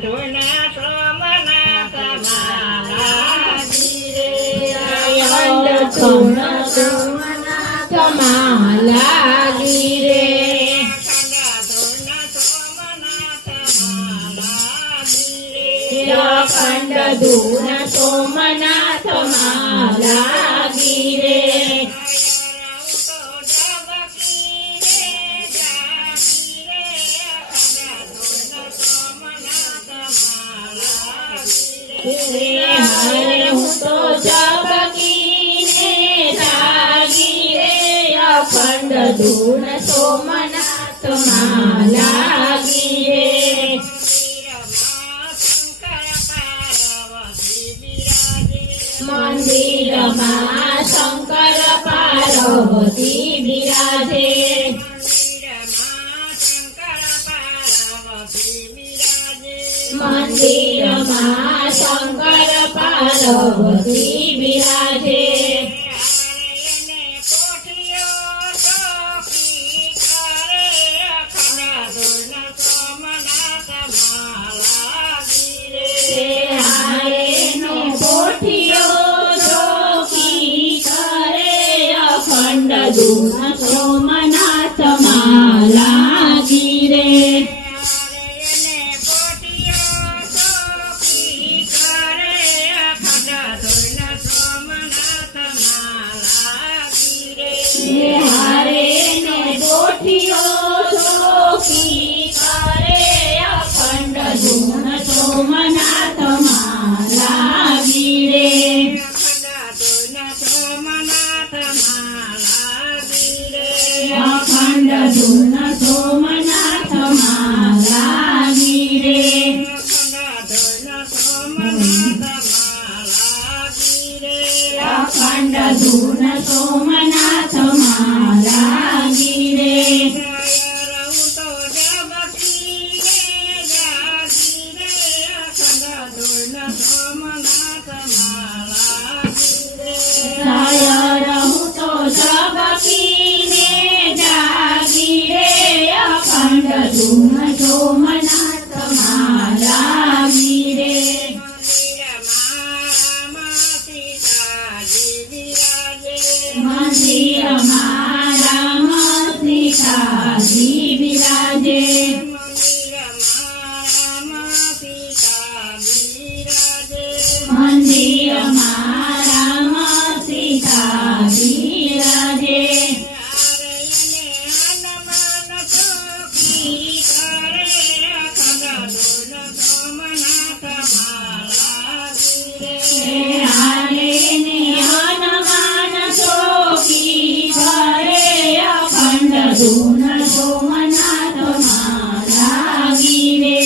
ધૂના સોમનાથ માલાજી રે અખંડ ધૂના સોમનાથ માલાજી રે અખંડ ધૂના સોમનાથ માલાજી રે હારે હું તો જબકીને જાગી રે અખંડ ધૂન સોમનાથ માલાગી રે મંદિરમાં શંકર પાર્વતી બિરાજે મંદિરમાં શંકર પાર્વતી બિરાજે અખંડ ધૂન સોમનાથ માલાગી રે હારે ને ગોઠીઓ ચોકી કરે અખંડ ધૂન સોમનાથ માલાગી રે અખંડ ધૂન સોમનાથ માલાગી રે અખંડ ધૂન સોમનાથ માલાગી રે હું તો જબકીને જાગી રે અખંડ ધૂન સોમનાથ માલાગી રે મંદિરમાં રામ સીતાજી બિરાજે મંદિરમાં રામ સીતા બિરાજે ધૂન સોમનાથ માલાગી રે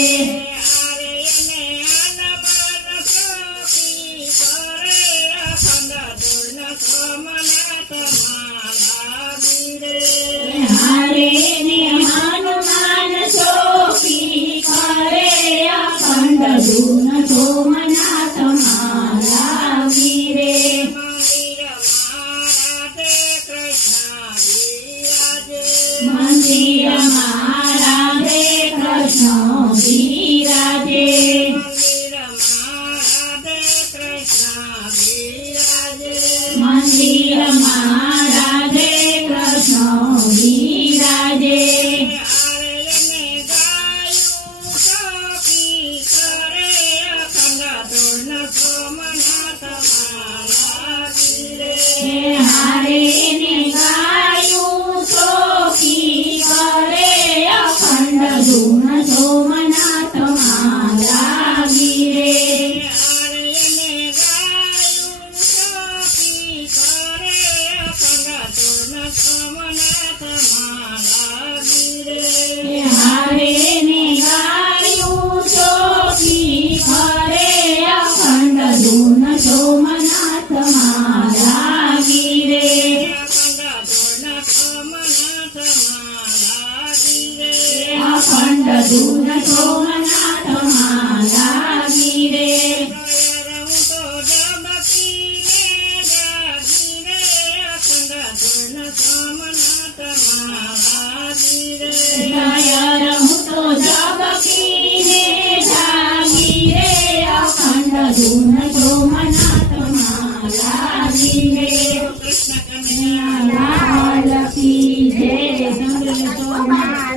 હારે ને હનુમાન ચોકી કરે અખંડ ધૂન સોમનાથ માલાગી રે મંદિરમાં રાધે કૃષ્ણ બિરાજે મંદિરમાં રાધે કૃષ્ણ બિરાજે અખંડ ધૂન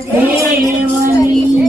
દેવની